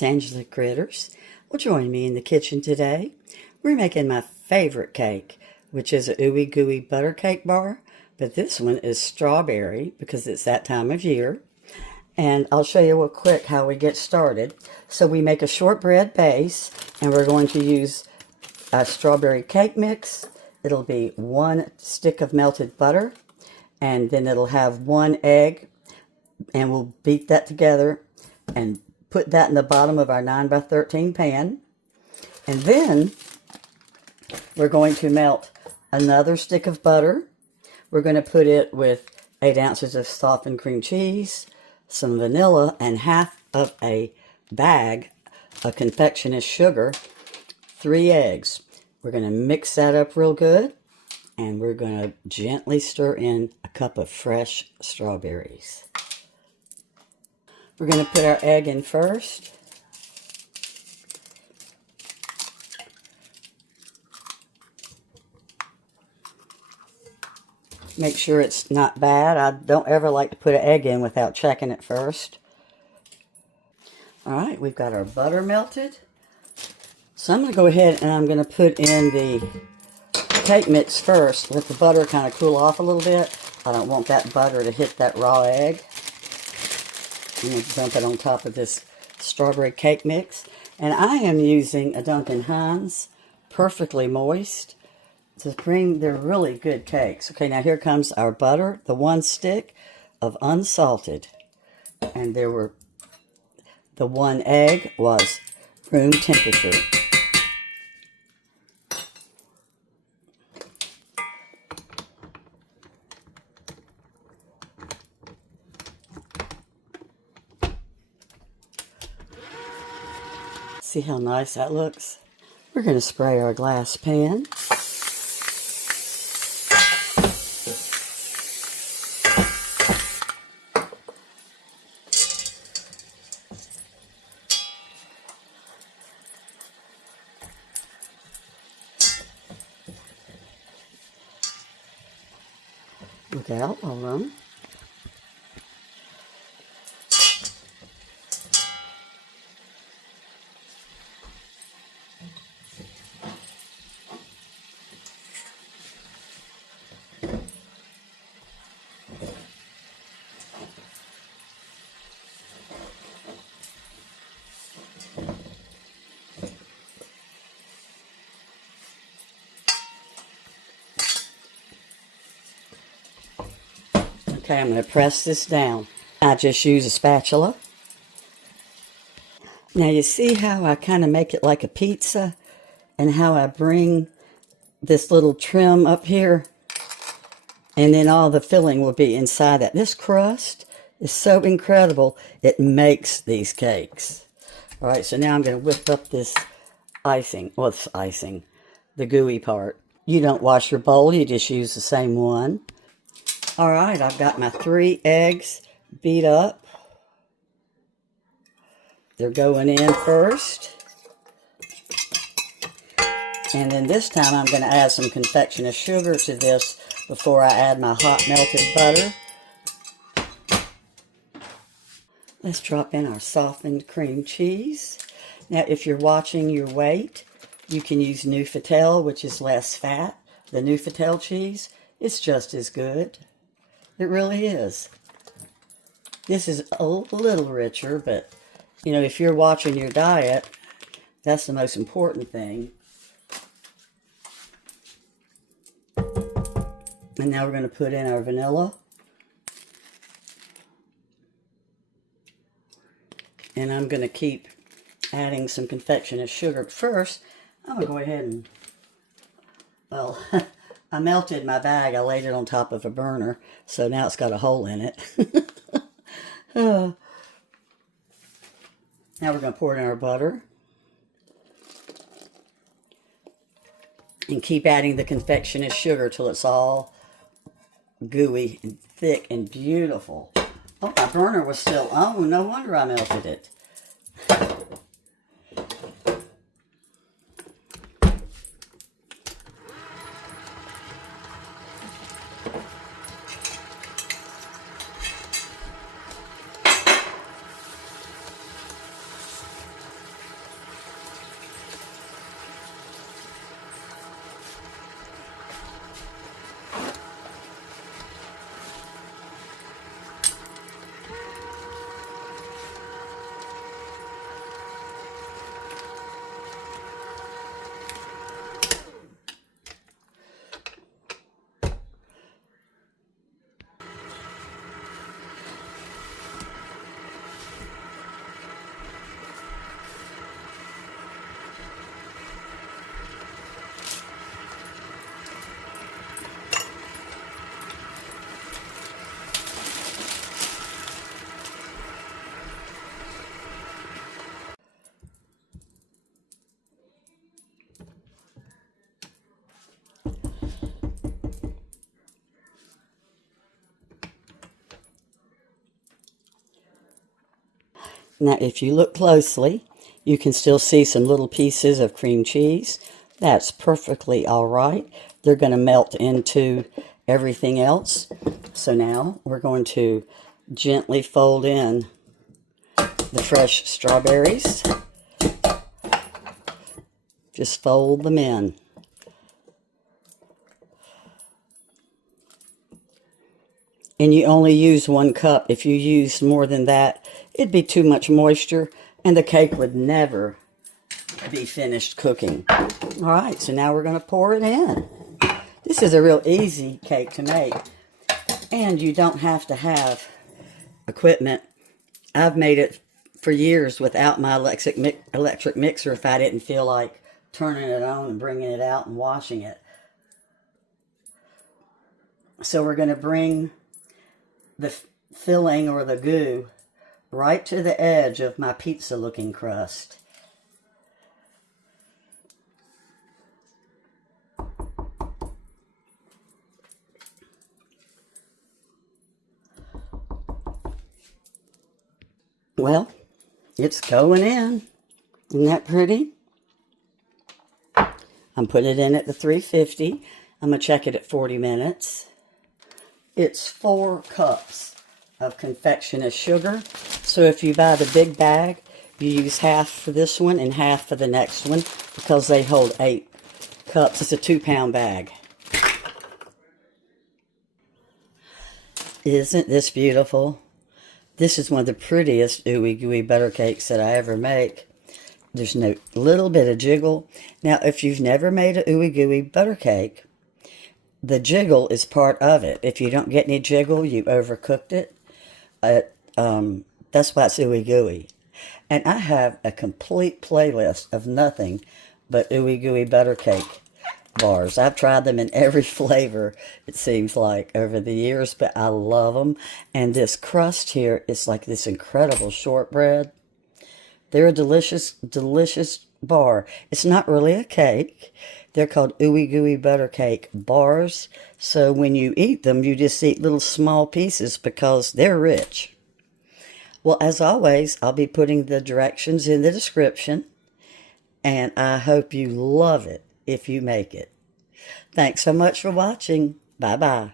Angela Critters will join me in the kitchen today. We're making my favorite cake, which is a Ooey Gooey butter cake bar, but this one is strawberry because it's that time of year. And I'll show you real quick how we get started. So we make a shortbread base, and we're going to use a strawberry cake mix. It'll be 1 stick of melted butter, and then it'll have 1 egg, and we'll beat that together and put that in the bottom of our 9 by 13 pan. And then we're going to melt another stick of butter. We're going to put it with 8 ounces of softened cream cheese, some vanilla, and half of a bag of confectioner's sugar, 3 eggs. We're going to mix that up real good, and we're going to gently stir in a cup of fresh strawberries. We're going to put our egg in first. Make sure it's not bad. I don't ever like to put an egg in without checking it first. Alright, we've got our butter melted. So I'm going to go ahead and I'm going to put in the cake mix first. Let the butter kind of cool off a little bit. I don't want that butter to hit that raw egg. I'm going to dump it on top of this strawberry cake mix. And I am using a Duncan Hines Perfectly Moist. They're really good cakes. Okay, now here comes our butter, the 1 stick of unsalted. And the 1 egg was room temperature. See how nice that looks? We're going to spray our glass pan. Look out, all right. Okay, I'm going to press this down. I just use a spatula. Now you see how I kind of make it like a pizza and how I bring this little trim up here and then all the filling will be inside that. This crust is so incredible, it makes these cakes. All right, so now I'm going to whip up this icing. Well, it's icing, the gooey part. You don't wash your bowl, you just use the same one. All right, I've got my 3 eggs beat up. They're going in first. And then this time I'm going to add some confectioner's sugar to this before I add my hot melted butter. Let's drop in our softened cream cheese. Now, if you're watching your weight, you can use Nougatel, which is less fat. The Nougatel cheese, it's just as good. It really is. This is a little richer, but, you know, if you're watching your diet, that's the most important thing. And now we're going to put in our vanilla. And I'm going to keep adding some confectioner's sugar. But first, I'm going to go ahead and, well, I melted my bag. I laid it on top of a burner, so now it's got a hole in it. Now we're going to pour in our butter. And keep adding the confectioner's sugar till it's all gooey and thick and beautiful. Oh, my burner was still on. No wonder I melted it. Now, if you look closely, you can still see some little pieces of cream cheese. That's perfectly all right. They're going to melt into everything else. So now we're going to gently fold in the fresh strawberries. Just fold them in. And you only use 1 cup. If you used more than that, it'd be too much moisture and the cake would never be finished cooking. All right, so now we're going to pour it in. This is a real easy cake to make, and you don't have to have equipment. I've made it for years without my electric mixer if I didn't feel like turning it on and bringing it out and washing it. So we're going to bring the filling or the goo right to the edge of my pizza looking crust. Well, it's going in. Isn't that pretty? I'm putting it in at the 350. I'm going to check it at 40 minutes. It's 4 cups of confectioner's sugar. So if you buy the big bag, you use half for this one and half for the next one because they hold 8 cups. It's a 2-pound bag. Isn't this beautiful? This is one of the prettiest Ooey Gooey butter cakes that I ever make. There's no little bit of jiggle. Now, if you've never made a Ooey Gooey butter cake, the jiggle is part of it. If you don't get any jiggle, you overcooked it. That's why it's Ooey Gooey. And I have a complete playlist of nothing but Ooey Gooey butter cake bars. I've tried them in every flavor, it seems like, over the years, but I love them. And this crust here is like this incredible shortbread. They're a delicious, delicious bar. It's not really a cake. They're called Ooey Gooey butter cake bars. So when you eat them, you just eat little small pieces because they're rich. Well, as always, I'll be putting the directions in the description. And I hope you love it if you make it. Thanks so much for watching. Bye-bye.